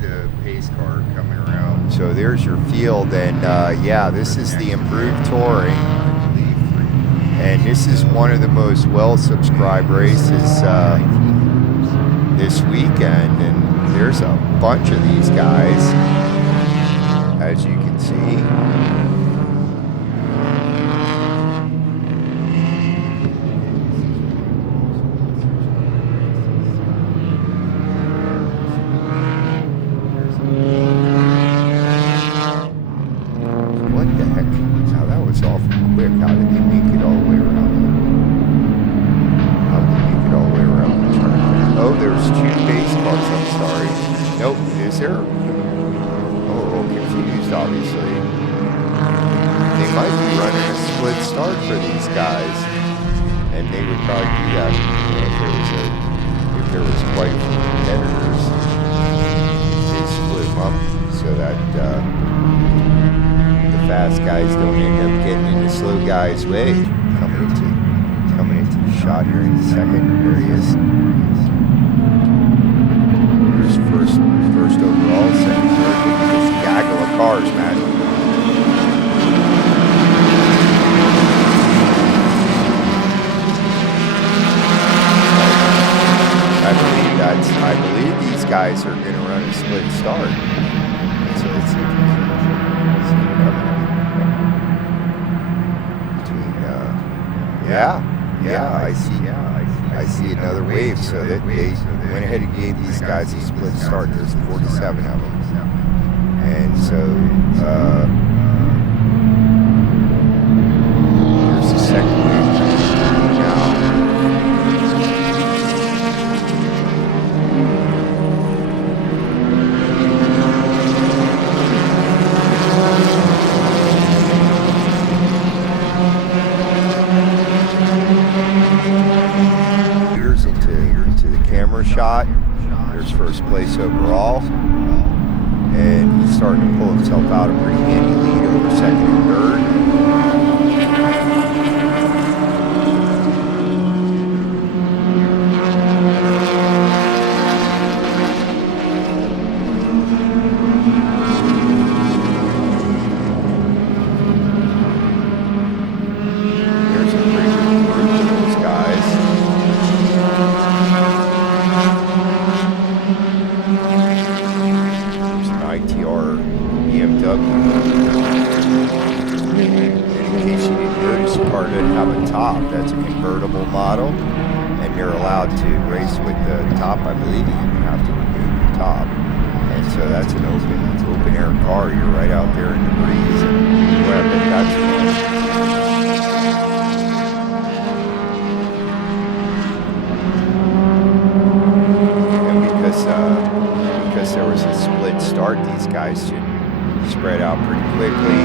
the pace car coming around. So there's your field, and yeah, this is the improved touring. And this is one of the most well-subscribed races this weekend, and there's a bunch of these guys, as you can see. What the heck? Now that was awful quick. How did they make it all the way around? How did they make it all the way around the turn? Oh, there's two base cars, I'm sorry. Nope, is there? Oh, a little confused, obviously. They might be running a split start for these guys. And they would probably do that if there was quite a few competitors. They split them up so that the fast guys don't end up getting in the slow guys' way. Coming into the shot here in a second. There he is. There's first overall, second, third. Look at this gaggle of cars, man. I believe these guys are going to run a split start. So let's see if we can see it coming between. I see another wave. So that they went ahead and gave these guys a split start. There's 47 of them, and so there's the second wave now. Into the camera shot. There's first place overall, and he's starting to pull himself out a pretty handy lead over second and third. There's a pretty good group of those guys. And in case you didn't notice, the car doesn't have a top. That's a convertible model, and you're allowed to race with the top. I believe you even have to remove the top, and so that's an open air car. You're right out there in the breeze, and boy, I bet that's fun. And because there was a split start, these guys should spread out pretty quickly.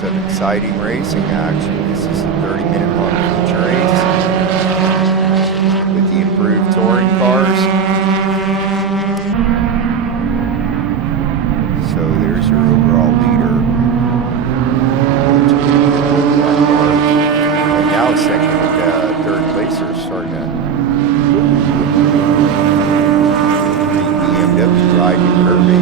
Of exciting racing action. This is a 30-minute long feature race with the improved touring cars. So there's your overall leader. And now second and third placers starting to BMW riding Kirby.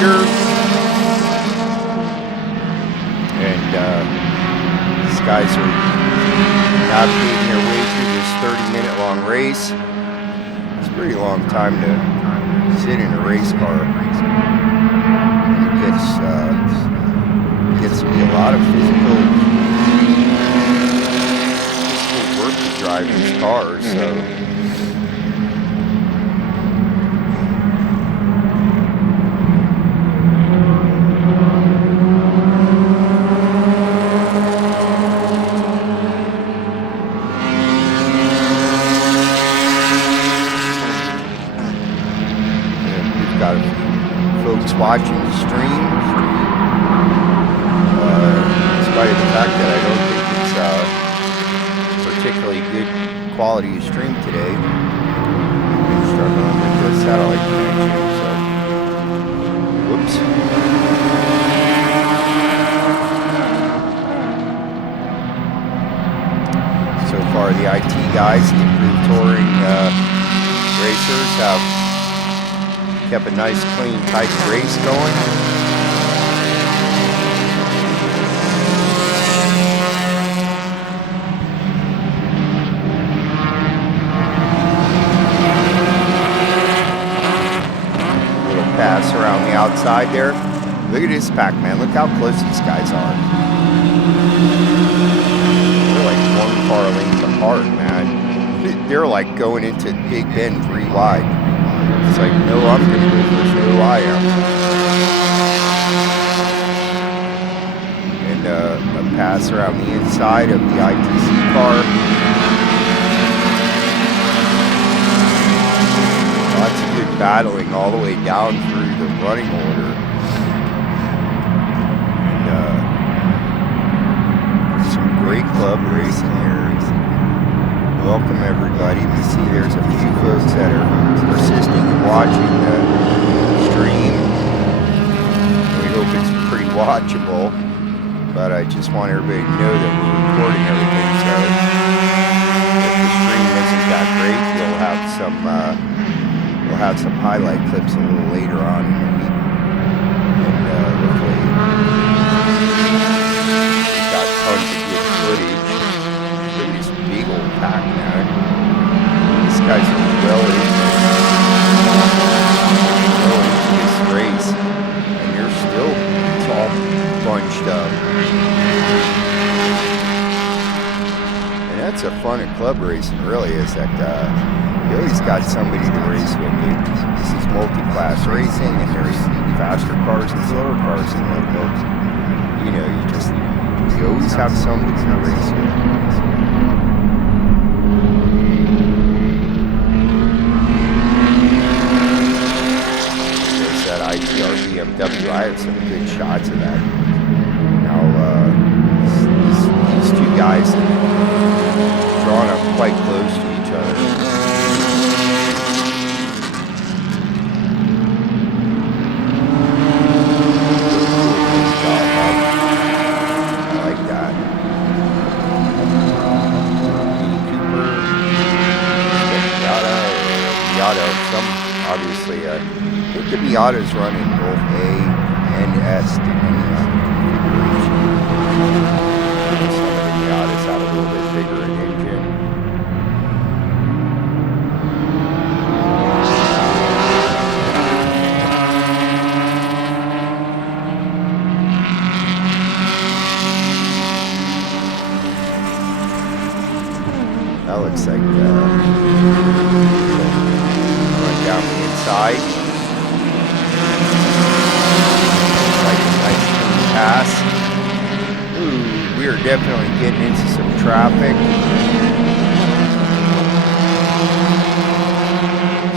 temperature. And these guys are navigating their way through this 30-minute long race. It's a pretty long time to sit in a race car. It gets to be a lot of physical work to drive these cars, so got a few folks watching the stream, despite the fact that I don't think it's particularly good quality of stream today. I've been struggling with the satellite connection, so whoops. So far, the IT guys, the improved touring racers, have kept a nice, clean, tight race going. Little pass around the outside there. Look at this pack, man. Look how close these guys are. They're like one car length apart, man. They're like going into Big Bend 3 wide. It's like, no, I'm going to go first. No, I am. And a pass around the inside of the ITEZ car. Lots of good battling all the way down through the running order. And some great club racing here. Welcome everybody. We see there's a few folks that are persisting in watching the stream. We hope it's pretty watchable, but I just want everybody to know that we're recording everything, so if the stream isn't that great, we'll have some highlight clips a little later on in the week, and hopefully we've got tons of good footage. Look at this big old pack, man. These guys are well into this race, and you're still all bunched up. And that's the fun of club racing, really, is that you always got somebody to race with. This is multi-class racing, and there's faster cars and slower cars, and you know, you always have somebody to race with. ITR BMW, I have some good shots of that. Now, these two guys have drawn up quite close to each other. I like that. Miata, obviously, I think the Miata's running both A and S depending on the configuration. Some of the Miatas have a little bit bigger an engine. That looks like run down the inside. Pass. Ooh, we are definitely getting into some traffic.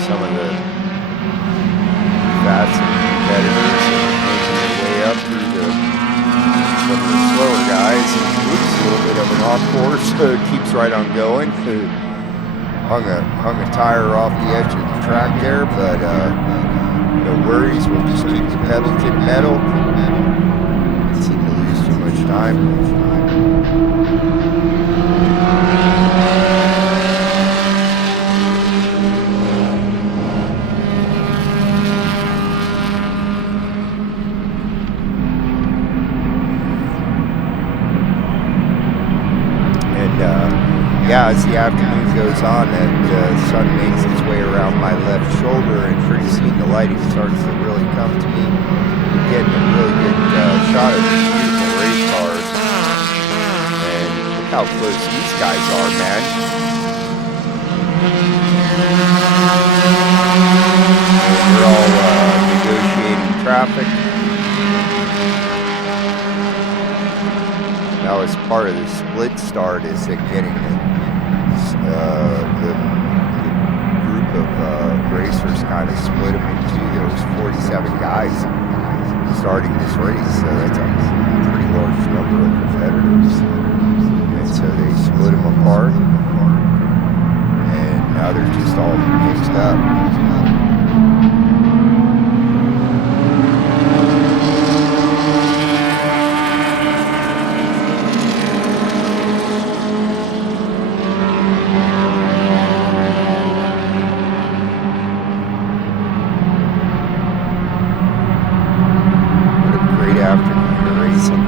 Some of the fast competitors are making their way up through some of the slower guys. Oops, a little bit of an off course, so it keeps right on going. Hung a tire off the edge of the track there, but no worries. We'll just keep the pedal to the metal. Time. as the afternoon goes on, the sun makes its way around my left shoulder, and pretty soon the lighting starts to really come to me. We're getting a really good shot of these beautiful race cars. And look how close these guys are, man. And they're all negotiating traffic. Now, as part of the split start, is that getting the group of racers kind of split them into two. There was 47 guys starting this race, so that's a pretty large number of competitors. And so they split them apart, and now they're just all mixed up.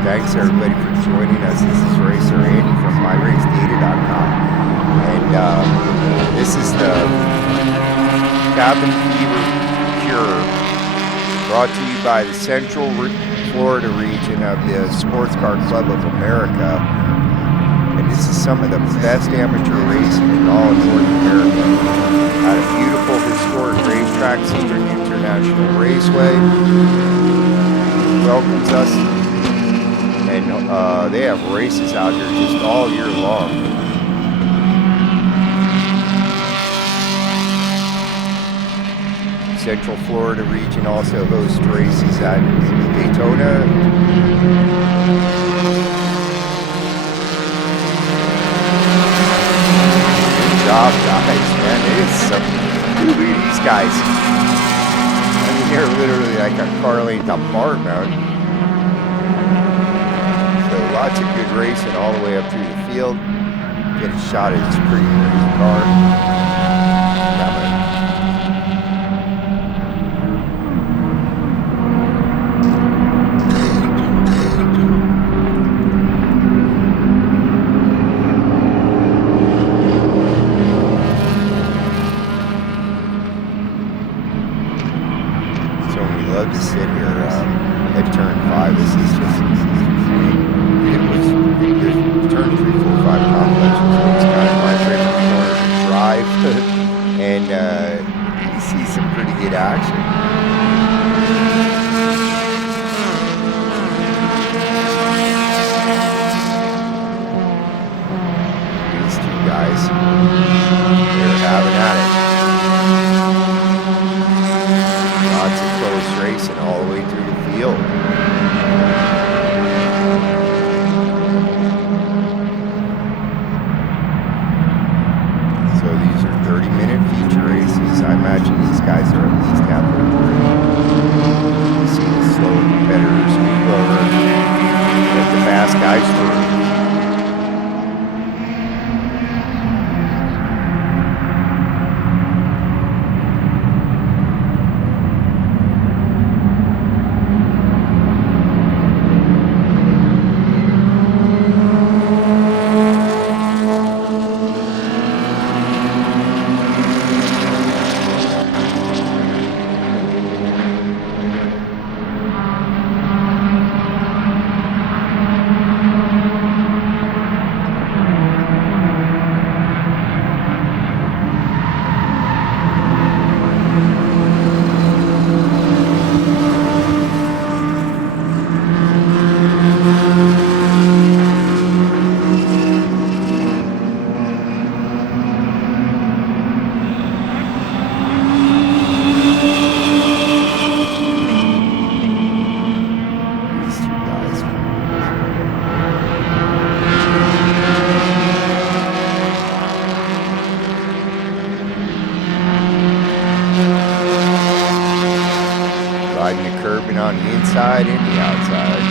Thanks everybody for joining us. This is Racer Andy from MyRaceData.com, and this is the Cabin Fever Cure, brought to you by the Central Florida region of the Sports Car Club of America. And this is some of the best amateur racing in all of North America. At a beautiful historic racetrack, Sebring International Raceway welcomes us. And they have races out here just all year long. Central Florida region also hosts races at Daytona. Good job, guys, man. It is some, look at these guys. I mean, they're literally like a car length apart, man. Lots of good racing all the way up through the field. Get a shot at this pretty crazy car. So we love to sit here at turn 5. This is just turn 3, 4, 5 complex was kind of my favorite corner to drive, and you see some pretty good action. These two guys, they're having at it. Lots of close racing all the way through the field. I imagine these guys are at least halfway through. You see the slower competitors move over, let the fast guys through. Curbing on the inside and the outside.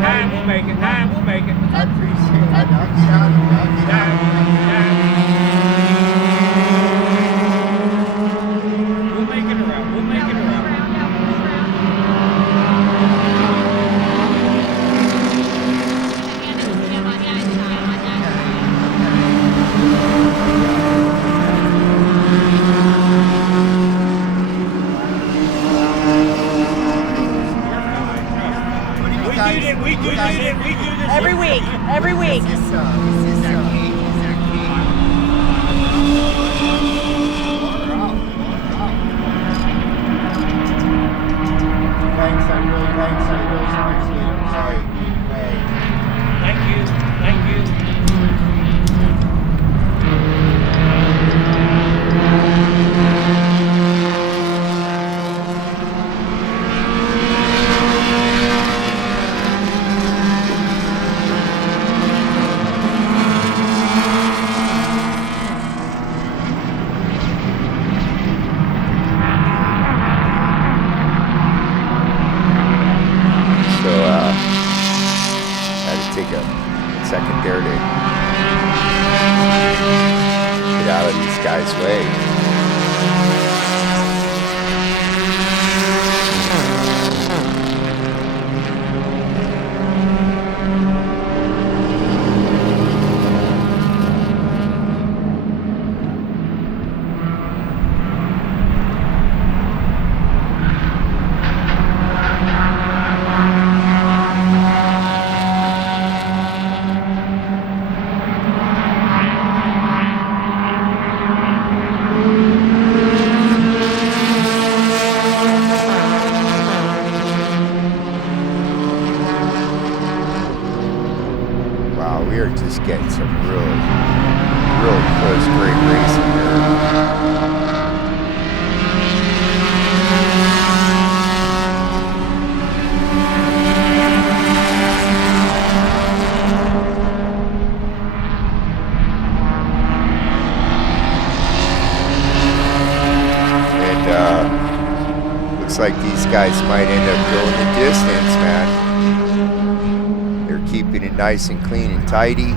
we'll make it. We'll make it. I appreciate it. I'll get out of here. I'll get out of here. We'll make it around. We'll make it around. We do this every week. Every week. Is that key? Thanks, I really appreciate it. Sorry. Thank you. Take a second there to get out of these guys' way. We are just getting some really close, great racing here. And looks like these guys might end up going the distance, man. Keeping it nice and clean and tidy.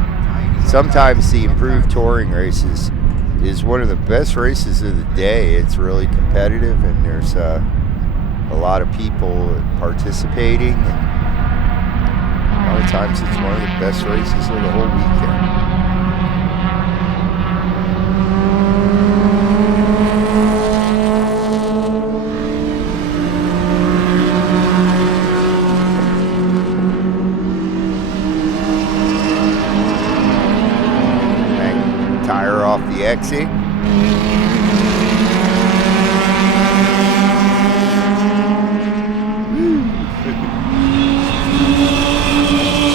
Sometimes the improved touring races is one of the best races of the day. It's really competitive and there's a lot of people participating. And a lot of times it's one of the best races of the whole weekend. Off the exit.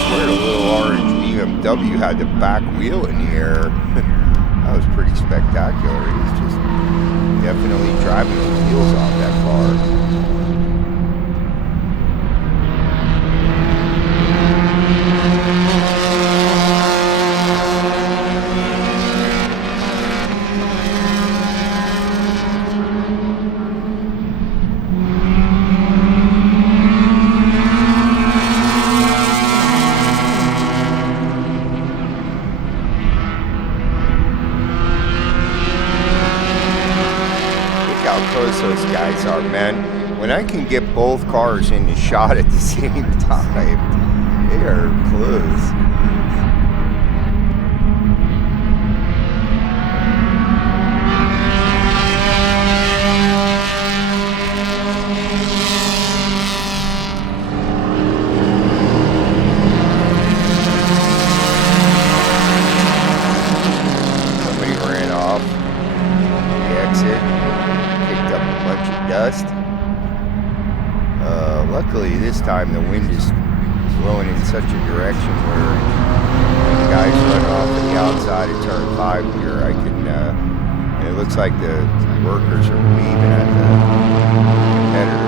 Swear a little orange BMW had the back wheel in the air. That was pretty spectacular. He was just definitely driving the wheels off that car. Those guys are, man. When I can get both cars in the shot at the same time, they are close. Somebody ran off the exit. Dust. Luckily this time the wind is blowing in such a direction where the guys run off to the outside of turn 5 here. I can it looks like the workers are leaving at the competitor